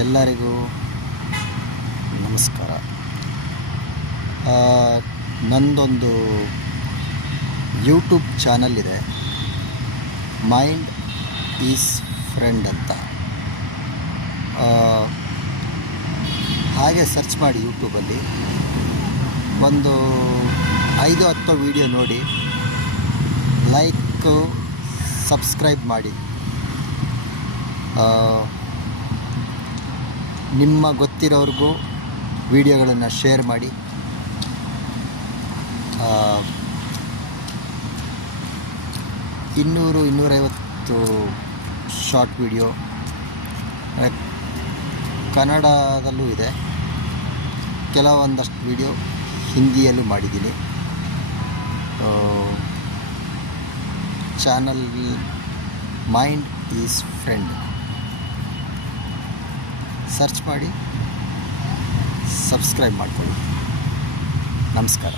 ಎಲ್ಲರಿಗೂ ನಮಸ್ಕಾರ. ನಂದೊಂದು ಯೂಟ್ಯೂಬ್ ಚಾನಲ್ ಇದೆ, ಮೈಂಡ್ ಈಸ್ ಫ್ರೆಂಡ್ ಅಂತ. ಹಾಗೆ ಸರ್ಚ್ ಮಾಡಿ ಯೂಟ್ಯೂಬಲ್ಲಿ ಒಂದು 5-10 ವೀಡಿಯೋ ನೋಡಿ, ಲೈಕ್ ಸಬ್ಸ್ಕ್ರೈಬ್ ಮಾಡಿ, ನಿಮ್ಮ ಗೊತ್ತಿರೋರಿಗೂ ವಿಡಿಯೋಗಳನ್ನು ಶೇರ್ ಮಾಡಿ. 200-250 ಶಾರ್ಟ್ ವಿಡಿಯೋ ಕನ್ನಡದಲ್ಲೂ ಇದೆ, ಕೆಲವೊಂದಷ್ಟು ವಿಡಿಯೋ ಹಿಂದಿಯಲ್ಲೂ ಮಾಡಿದ್ದೀನಿ. Channel mind is friend search ಮಾಡಿ, ಸಬ್ಸ್ಕ್ರೈಬ್ ಮಾಡಿಕೊಳ್ಳಿ. ನಮಸ್ಕಾರ.